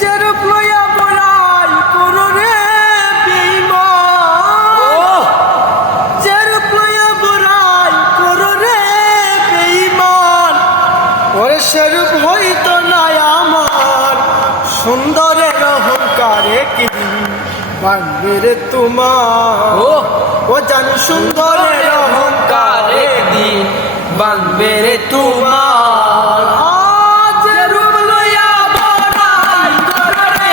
যেরূপ লইয়া বড়াই করো রে বেঈমান, যেরূপ লইয়া বড়াই করো রে বেঈমান, ওরে সেরূপ হইতো না আমার সুন্দরের অহংকার একদিন ভাঙবে রে তোমার। ও জান সুন্দরের অহংকার একদিন ভাঙবে রে তোমার। যেরূপ লইয়া বড়াই করো রে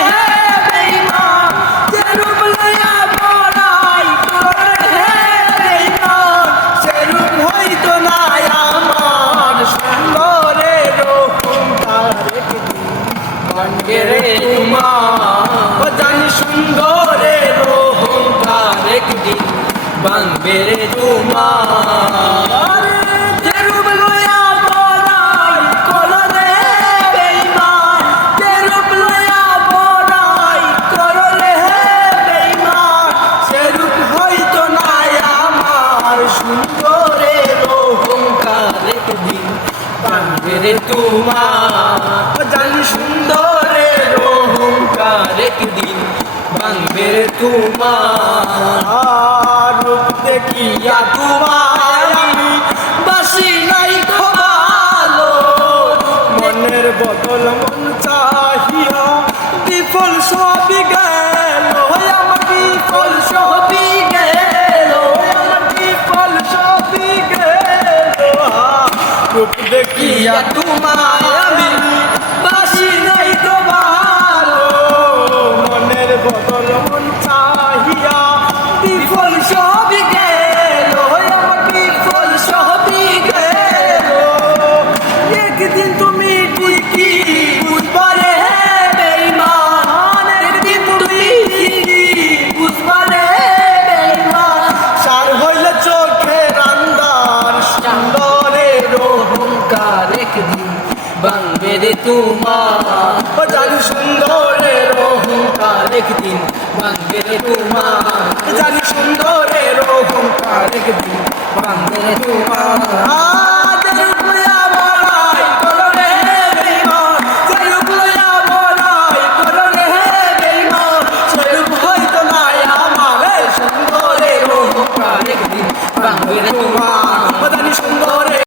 বেঈমান, যেরূপ লইয়া বড়াই করো রে বেঈমান, সেরূপ হইতো না আমার সুন্দরের অহংকার একদিন ভাঙবে রে তোমার। ও জান সুন্দরের অহংকার একদিন ভাঙবে রে তোমার। যেরূপ লইয়া বড়াই করো রে বেঈমান, যেরূপ লইয়া বড়াই করো রে বেঈমান, সেরূপ হইতো না আমার সুন্দরের অহংকার একদিন ভাঙবে রে তোমার। জানি সুন্দরের অহংকার একদিন ভাঙবে রে তোমার। রূপ দেখিয়া তোমায় আমি বাসি নাই খোয়ালো, মনের বদল মন চাহিয়া বিফল সবই গেল, আমার বিফল সবই গেল, আমার বিফল সবই গেল। রূপ দেখিয়া তোমায় আমি বাসি নাই খোয়ালো, মনের বদল মন চাহিয়া বিফল সবই গেল, আমার বিফল সবই গেল। একদিন তুমি ঠিকই বুঝবা রে বেঈমান, একদিন তুমি ঠিকই বুঝবা রে বেঈমান, সার হইল চোখের আন্দার সুন্দরের অহংকার একদিন ভাঙবে রে তোমার। ও জানি সুন্দরের অহংকার একদিন ভাঙবে রে তোমার। জানি সুন্দরের অহংকার একদিন ভাঙবে রে তোমার।